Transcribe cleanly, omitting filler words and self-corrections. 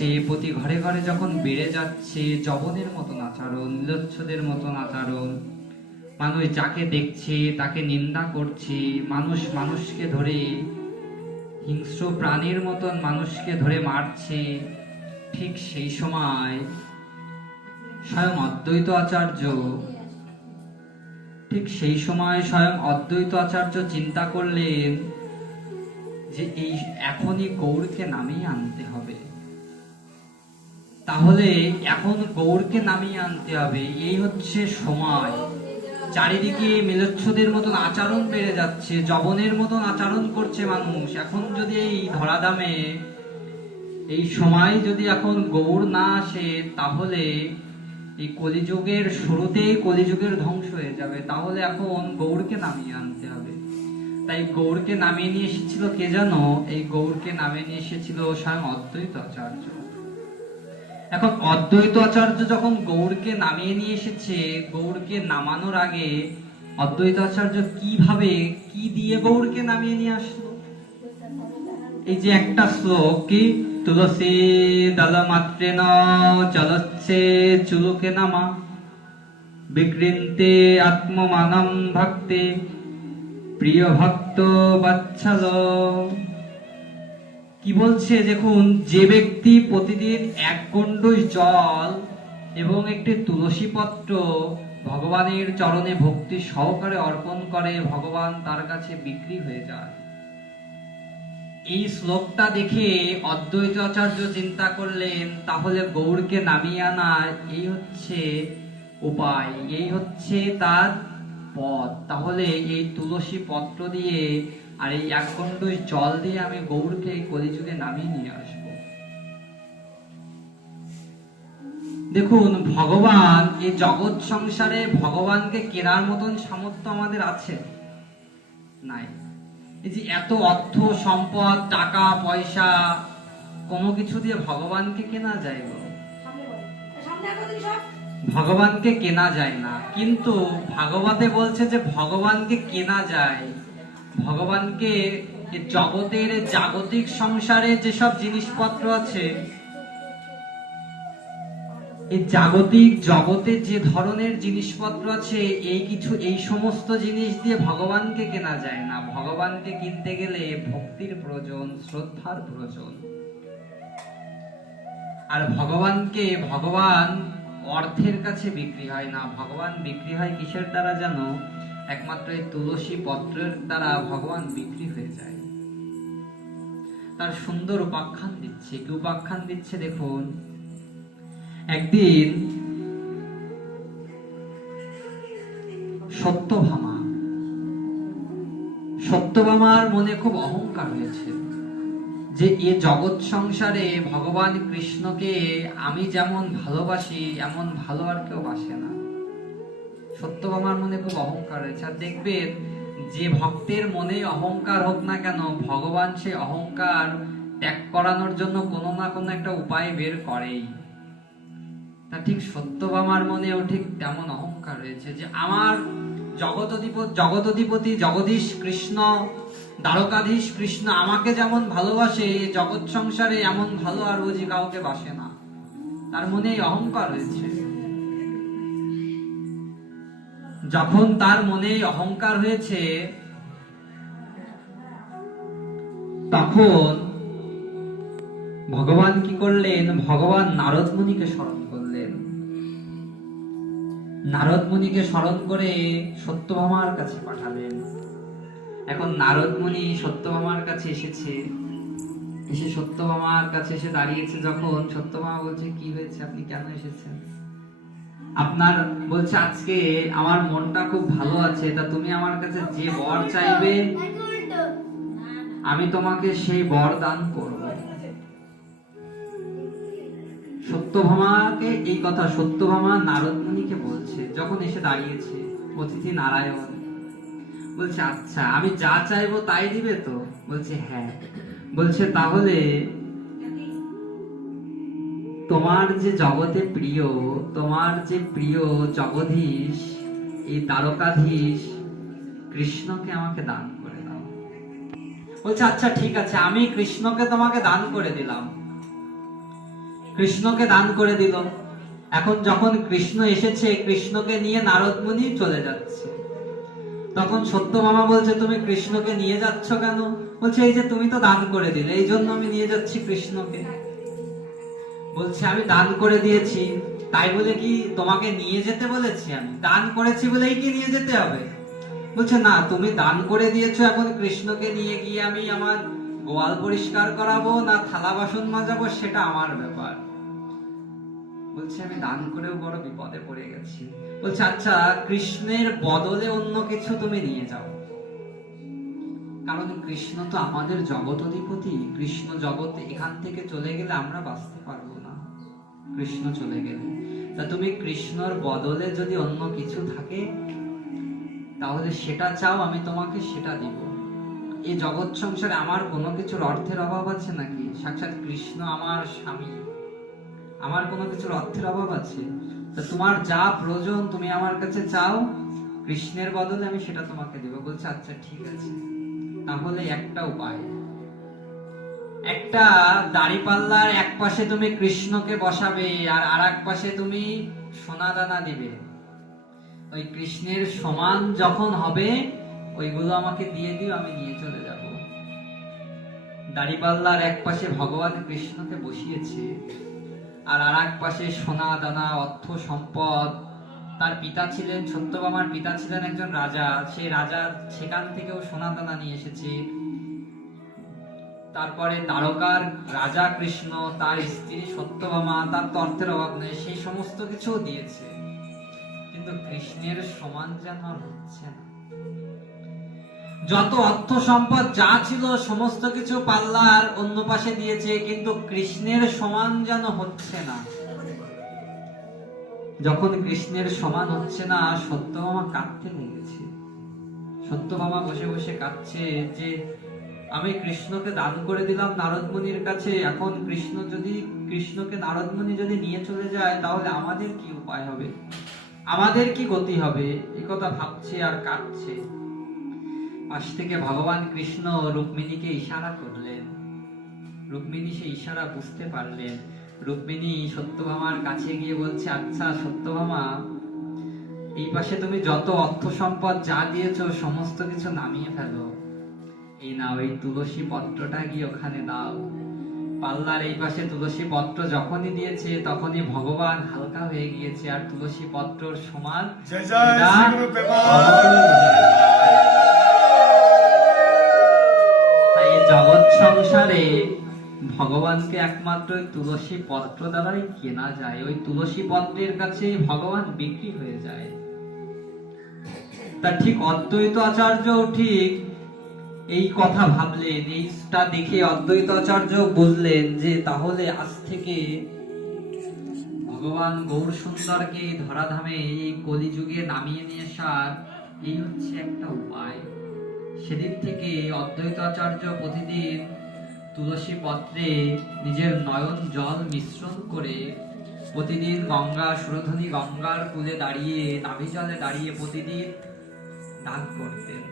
যাচ্ছে, প্রতি ঘরে ঘরে যখন বেড়ে যাচ্ছে যবনের মতন আচরণ, নীলোচ্ছদের মতন আচরণ, মানুষ যাকে দেখছে তাকে নিন্দা করছে, মানুষ মানুষকে ধরে হিংস্র প্রাণীর মতন মানুষকে ধরে মারছে, ঠিক সেই সময় স্বয়ং অদ্বৈত আচার্য চিন্তা করলেন যে এই এখনই গৌরকে নামিয়ে আনতে হবে। তাহলে এখন গৌরকে নামিয়ে আনতে হবে, এই হচ্ছে সময়। চারিদিকে মিলোচ্ছদের মতন আচরণ বেড়ে যাচ্ছে, যবনের মতন আচরণ করছে মানুষ। এখন যদি এই ধরাধামে এই সময় যদি এখন গৌর না আসে, তাহলে এই কলিযুগের শুরুতেই কলিযুগের ধ্বংস হয়ে যাবে। তাহলে এখন গৌরকে নামিয়ে আনতে হবে। তাই গৌরকে নামিয়ে নিয়ে এসেছিল কে জানো? এই গৌরকে নামিয়ে নিয়ে এসেছিল স্বয়ং অদ্বৈত আচার্য। এখন অদ্বৈত আচার্য যখন গৌরকে নামিয়ে নিয়ে এসেছে, গৌরকে নামানোর আগে অদ্বৈত আচার্য কিভাবে কি দিয়ে গৌরকে নামিয়ে নিয়ে আসলো? এই যে একটা শ্লোক, কি তুলসী দল মাত্রেন চলচ্ছে চুলুকে নামা বিকৃন্তে আত্মমানম ভক্তে প্রিয় ভক্ত বাচ্চাল। কি বলছে দেখুন, যে ব্যক্তি প্রতিদিন এক গণ্ডূষ জল এবং একটি তুলসী পত্র ভগবানের চরণে ভক্তি সহকারে অর্পণ করে, ভগবান তার কাছে বিক্রি হয়ে যায়। এই শ্লোকটা দেখে অদ্বৈত আচার্য চিন্তা করলেন, তাহলে গৌরকে নামিয়ে আনা এই হচ্ছে উপায়, এই হচ্ছে তার পথ। তাহলে এই তুলসী পত্র দিয়ে আর এই এক গণ্ডূষ জল দিয়ে আমি গৌরকে কলিযুগে নামিয়ে নিয়ে আসব। দেখুন, ভগবান এই জগৎ সংসারে ভগবানকে কেনার মতন সামর্থ্য আমাদের আছে? নাই। এই যে এত অর্থ সম্পদ, টাকা পয়সা, কোনো কিছু দিয়ে ভগবানকে কেনা যায় গো? ভগবানকে কেনা যায় না। কিন্তু ভাগবতে বলছে যে ভগবানকে কেনা যায়। ভগবানকে জগতের জাগতিক সংসারে যেসব জিনিসপত্র আছে, এই জাগতিক জগতে যে ধরনের জিনিসপত্র আছে, এই সমস্ত জিনিস দিয়ে ভগবানকে কেনা যায় না। ভগবানকে কিনতে গেলে ভক্তির প্রয়োজন, শ্রদ্ধার প্রয়োজন। আর ভগবান অর্থের কাছে বিক্রি হয় না। ভগবান বিক্রি হয় কিসের দ্বারা জানো? একমাত্র এই তুলসী পত্রের দ্বারা ভগবান বিক্রি হয়ে যায়। তার সুন্দর উপাখ্যান দিচ্ছে। কি উপাখ্যান দিচ্ছে দেখুন। একদিন সত্যভামার মনে খুব অহংকার হয়েছে যে এ জগৎ সংসারে ভগবান কৃষ্ণকে আমি যেমন ভালোবাসি এমন ভালো আর কেউ বাসে না। সত্যভামার মনে খুব অহংকার হয়েছে। আর দেখবেন, যে ভক্তের মনে অহংকার হোক না কেন, ভগবান সেই অহংকার ত্যাগ করানোর জন্য কোনো না কোনো একটা উপায় বের করেই। তা ঠিক সত্যভামার মনেও ঠিক তেমন অহংকার রয়েছে যে আমার জগদধিপতি জগদীশ কৃষ্ণ, দ্বারকাধীশ কৃষ্ণ আমাকে যেমন ভালোবাসে, জগৎ সংসারে এমন ভালো আর বুঝি কাউকে বাসে না। তার মনে অহংকার হয়েছে। যখন তার মনে অহংকার হয়েছে, তখন ভগবান কি করলেন? ভগবান নারদ মুনিকে স্মরণ করলেন। নারদ মুনিকে স্মরণ করে সত্যভামার কাছে পাঠালেন। এখন নারদ মুনি সত্যভামার কাছে এসেছে। এসে সত্যভামার কাছে এসে দাঁড়িয়েছে। যখন সত্যভামা বলছে, কি হয়েছে, আপনি কেন এসেছেন? আপনার বলছে, আজকে আমার মনটা খুব ভালো আছে, তা তুমি আমার কাছে যে বর চাইবে আমি তোমাকে সেই বর দান করব। সত্যভামাকে এই কথা সত্যভামা নারদ মুনিকে বলছে। যখন এসে দাঁড়িয়েছে অতিথি নারায়ণ, বলছে, আচ্ছা আমি যা চাইবো তাই দিবে তো? বলছে, হ্যাঁ। বলছে, তাহলে তোমার যে জগতে প্রিয়, তোমার যে প্রিয় জগদীশ, এই দ্বারকাধীশ কৃষ্ণকে আমাকে দান করে দাও। বলছে, আচ্ছা ঠিক আছে, আমি কৃষ্ণকে তোমাকে দান করে দিলাম। কৃষ্ণকে দান করে দিল। এখন যখন কৃষ্ণ এসেছে, কৃষ্ণকে নিয়ে নারদ মুনি চলে যাচ্ছে। তখন সত্যভামা বলছে, তুমি কৃষ্ণকে নিয়ে যাচ্ছ কেন? বলছে, এই যে তুমি তো দান করে দিলে, এই জন্য আমি নিয়ে যাচ্ছি কৃষ্ণকে। বলছে, আমি দান করে দিয়েছি তাই বলে কি তোমাকে নিয়ে যেতে বলেছি? আমি দান করেছি বলেই কি নিয়ে যেতে হবে? বলছে, না, তুমি দান করে দিয়েছো, এখন কৃষ্ণকে নিয়ে গিয়ে আমি আমার গোয়াল পরিষ্কার করাবো না থালা বাসন মাজাবো সেটা আমার ব্যাপার। বলছে, আমি দান করেও বড় বিপদে পড়ে গেছি। বলছে, আচ্ছা, কৃষ্ণের বদলে অন্য কিছু তুমি নিয়ে যাও, কারণ কৃষ্ণ তো আমাদের জগৎ অধিপতি। কৃষ্ণ জগতে এখান থেকে চলে গেলে আমরা বাঁচতে পারবো না, কৃষ্ণ চলে গেলে। তা তুমি কৃষ্ণর বদলে যদি অন্য কিছু থাকে তাহলে সেটা চাও, আমি তোমাকে সেটা দিব। এই জগৎ সংসারে আমার কোনো কিছুর অর্থের অভাব আছে নাকি? সাক্ষাৎ কৃষ্ণ আমার স্বামী, আমার কোনো কিছুর অর্থের অভাব আছে? তা তোমার যা প্রয়োজন তুমি আমার কাছে চাও, কৃষ্ণের বদলে আমি সেটা তোমাকে দেব। বলছে, আচ্ছা ঠিক আছে, তাহলে একটা উপায়, একটা দাঁড়িপাল্লার এক পাশে তুমি কৃষ্ণকে বসাবে আর আরেক পাশে তুমি সোনা দানা দিবে। ওই কৃষ্ণের সমান যখন হবে ওইগুলো আমাকে দিয়ে দিও, আমি নিয়ে চলে যাব। দাঁড়িপাল্লার এক পাশে ভগবান কৃষ্ণকে বসিয়েছে আর আরেক পাশে সোনা দানা অর্থ সম্পদ। তার পিতা ছিলেন, সত্যভামার পিতা ছিলেন একজন রাজা, সেই রাজা সেখান থেকেও সোনা দানা নিয়ে এসেছে। তারপরে দ্বারকার রাজা কৃষ্ণ, তার স্ত্রী সত্যভামা, তার তো অর্থের অভাব নেই, সেই সমস্ত কিছু দিয়েছে। কিন্তু কৃষ্ণের সমান যেন হচ্ছে না। যত অর্থ সম্পদ যা ছিল সমস্ত কিছু পাল্লার অন্য পাশে দিয়েছে, কিন্তু কৃষ্ণের সমান যেন হচ্ছে না। যখন কৃষ্ণের সমান হচ্ছে না, সত্যভামা কাঁদতে লেগেছে। সত্যভামা বসে বসে কাঁদছে যে আমি কৃষ্ণকে দান করে দিলাম নারদ মুনির কাছে, এখন কৃষ্ণকে নারদ মুনি যদি নিয়ে চলে যায় তাহলে আমাদের কি উপায় হবে, আমাদের কি গতি হবে? এই কথা ভাবছে আর কাঁদছে। পাশ থেকে ভগবান কৃষ্ণ রুক্মিণীকে ইশারা করলেন। রুক্মিণী সে ইশারা বুঝতে পারলেন। রুক্মিণী সত্যভামার কাছে গিয়ে বলছে, আচ্ছা সত্যভামা, এই পাশে তুমি যত অর্থ সম্পদ যা দিয়েছো সমস্ত কিছু নামিয়ে ফেলো। এই নাও, এই তুলসী পত্রটা গিয়ে ওখানে দাও। পাল্লার এই পাশে তুলসী পত্র যখনই দিয়েছে তখনই ভগবান হালকা হয়ে গিয়েছে আর তুলসী পত্রর সমান। তাই জগৎ সংসারে ভগবানকে একমাত্র তুলসী পত্র দ্বারাই কেনা যায়। ওই তুলসী পত্রের কাছে ভগবান বিক্রি হয়ে যায়। তা ঠিক অদ্বৈত আচার্য ঠিক এই কথা ভাবলেন। এইটা দেখে অদ্বৈত আচার্য বুঝলেন যে তাহলে আজ থেকে ভগবান গৌর সুন্দরকে ধরাধামে এই কলিযুগে নামিয়ে নিয়ে আসার এই হচ্ছে একটা উপায়। সেদিন থেকে অদ্বৈত আচার্য প্রতিদিন তুলসী পত্রে নিজের নয়ন জল মিশ্রণ করে প্রতিদিন গঙ্গা সুরধনী গঙ্গার কূলে দাঁড়িয়ে, নাভি জলে দাঁড়িয়ে প্রতিদিন দান করতেন।